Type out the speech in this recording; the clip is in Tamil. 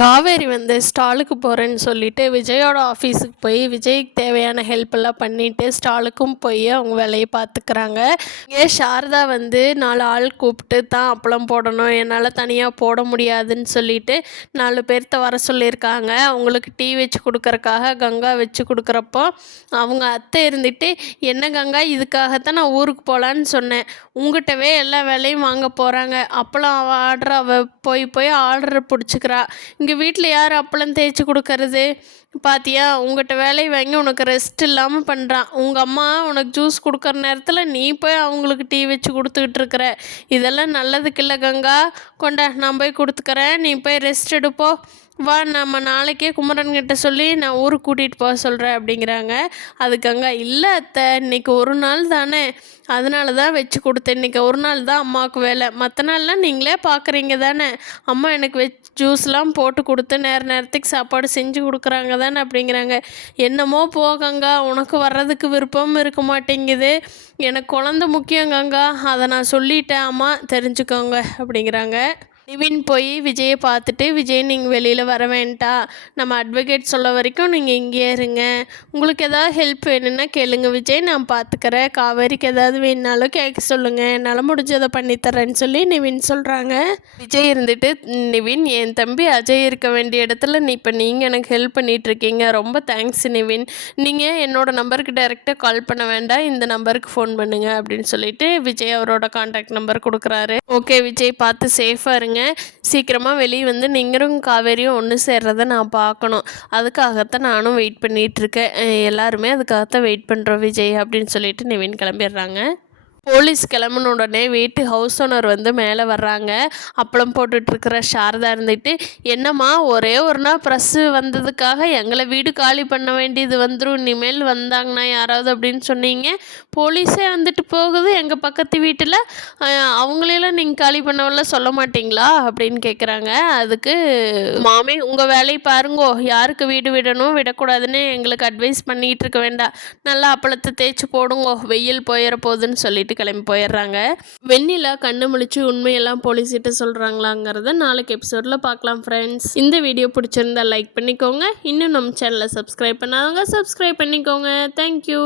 காவேரி வந்து ஸ்டாலுக்கு போகிறேன்னு சொல்லிட்டு விஜயோட ஆஃபீஸுக்கு போய் விஜய்க்கு தேவையான ஹெல்ப் எல்லாம் பண்ணிட்டு ஸ்டாலுக்கும் போய் அவங்க வேலையை பார்த்துக்கிறாங்க. ஏன் சாரதா வந்து 4 ஆள் கூப்பிட்டு தான் அப்பளம் போடணும், என்னால் தனியாக போட முடியாதுன்னு சொல்லிட்டு 4 பேர்த்த வர சொல்லியிருக்காங்க. அவங்களுக்கு டீ வச்சு கொடுக்குறக்காக கங்கா வச்சு கொடுக்குறப்போ அவங்க அத்தை இருந்துட்டு, என்ன கங்கா இதுக்காகத்தான் நான் ஊருக்கு போகலான்னு சொன்னேன், உங்ககிட்டவே எல்லா வேலையும் வாங்க போகிறாங்க, அப்பளம் அவள் போய் போய் ஆர்டர் பிடிச்சிக்கிறா, இங்கே வீட்டில் யார் அப்பளம் தேய்ச்சி கொடுக்கறது, பாத்தியா உங்கள்கிட்ட வேலையை வாங்கி உனக்கு ரெஸ்ட் இல்லாமல் பண்ணுறான், உங்கள் அம்மா உனக்கு ஜூஸ் கொடுக்குற நேரத்தில் நீ போய் அவங்களுக்கு டீ வச்சு கொடுத்துக்கிட்டு இருக்கிற, இதெல்லாம் நல்லதுக்கு இல்லை கங்கா, கொண்டா நான் போய் கொடுத்துக்கிறேன், நீ போய் ரெஸ்ட் எடுப்போ, வா நம்ம நாளைக்கே குமரன்கிட்ட சொல்லி நான் ஊருக்கு கூட்டிகிட்டு போக சொல்கிறேன் அப்படிங்கிறாங்க. அதுக்கங்க இல்லை அத்தை, இன்றைக்கி ஒரு நாள் தானே, அதனால தான் வச்சு கொடுத்தேன், இன்றைக்கி ஒரு நாள் தான் அம்மாவுக்கு வேலை, மற்ற நாள்லாம் நீங்களே பார்க்குறீங்க தானே, அம்மா எனக்கு ஜூஸ்லாம் போட்டு கொடுத்து நேரத்துக்கு சாப்பாடு செஞ்சு கொடுக்குறாங்க தானே அப்படிங்கிறாங்க. என்னமோ போகங்கா, உனக்கு வர்றதுக்கு விருப்பம் இருக்க மாட்டேங்குது, எனக்கு குழந்த முக்கியம் கங்கா, அதை நான் சொல்லிட்டேன் அம்மா தெரிஞ்சுக்கோங்க அப்படிங்கிறாங்க. நிவின் போய் விஜயை பார்த்துட்டு, விஜய் நீங்கள் வெளியில் வர வேண்டாம், நம்ம அட்வொகேட் சொல்ல வரைக்கும் நீங்கள் இங்கேயே இருங்க, உங்களுக்கு எதாவது ஹெல்ப் வேணும்னா கேளுங்க விஜய், நான் பார்த்துக்கிறேன், காவேரிக்கு ஏதாவது வேணுனாலும் கேட்க சொல்லுங்கள், என்னால் முடிஞ்சதை பண்ணித்தரேன்னு சொல்லி நிவின் சொல்கிறாங்க. விஜய் இருந்துட்டு, நிவின் என் தம்பி அஜய் இருக்க வேண்டிய இடத்துல இப்போ நீங்கள் எனக்கு ஹெல்ப் பண்ணிகிட்ருக்கீங்க, ரொம்ப தேங்க்ஸ் நிவின், நீங்கள் என்னோடய நம்பருக்கு டைரெக்டாக கால் பண்ண வேண்டாம், இந்த நம்பருக்கு ஃபோன் பண்ணுங்கள் அப்படின்னு சொல்லிட்டு விஜய் அவரோட கான்டாக்ட் நம்பர் கொடுக்குறாரு. ஓகே விஜய், பார்த்து சேஃபாக இருங்க, சீக்கிரமாக வெளியே வந்து நீங்களும் காவேரியும் ஒன்று சேர்றதை நான் பார்க்கணும், அதுக்காகத்தான் நானும் வெயிட் பண்ணிகிட்ருக்கேன், எல்லாருமே அதுக்காகத்தான் வெயிட் பண்ணுறோம் விஜய் அப்படின்னு சொல்லிட்டு நிவின் கிளம்பிடுறாங்க. போலீஸ் கிளம்புன உடனே வீட்டு ஹவுஸ் ஓனர் வந்து மேலே வர்றாங்க. அப்பளம் போட்டுட்ருக்கிற சாரதா இருந்துட்டு, என்னம்மா ஒரே ஒரு நாள் ப்ரெஸ்ஸு வந்ததுக்காக எங்களை வீடு காலி பண்ண வேண்டியது வந்துடும், இனிமேல் வந்தாங்கன்னா யாராவது அப்படின்னு சொன்னீங்க, போலீஸே வந்துட்டு போகுது எங்கள் பக்கத்து வீட்டில், அவங்களெல்லாம் நீங்கள் காலி பண்ணவெல்லாம் சொல்ல மாட்டிங்களா அப்படின்னு கேட்குறாங்க. அதுக்கு மாமி உங்கள் வேலையை பாருங்கோ, யாருக்கு வீடு விடணும் விடக்கூடாதுன்னு எங்களுக்கு அட்வைஸ் பண்ணிகிட்டு இருக்க வேண்டாம், நல்லா அப்பளத்தை தேய்ச்சி போடுங்கோ, வெயில் போயிட போகுதுன்னு சொல்லிட்டு கிளம்பி போயிடுறாங்க. வெண்ணிலா கண்ணு முழிச்சு உண்மையெல்லாம் போலீஸ்கிட்ட சொல்கிறாங்களாங்கிறத நாளைக்கு எபிசோடில் பார்க்கலாம் ஃப்ரெண்ட்ஸ். இந்த வீடியோ பிடிச்சிருந்தா லைக் பண்ணிக்கோங்க, இன்னும் நம்ம சேனலை சப்ஸ்கிரைப் பண்ணாதவங்க சப்ஸ்கிரைப் பண்ணிக்கோங்க. தேங்க்யூ.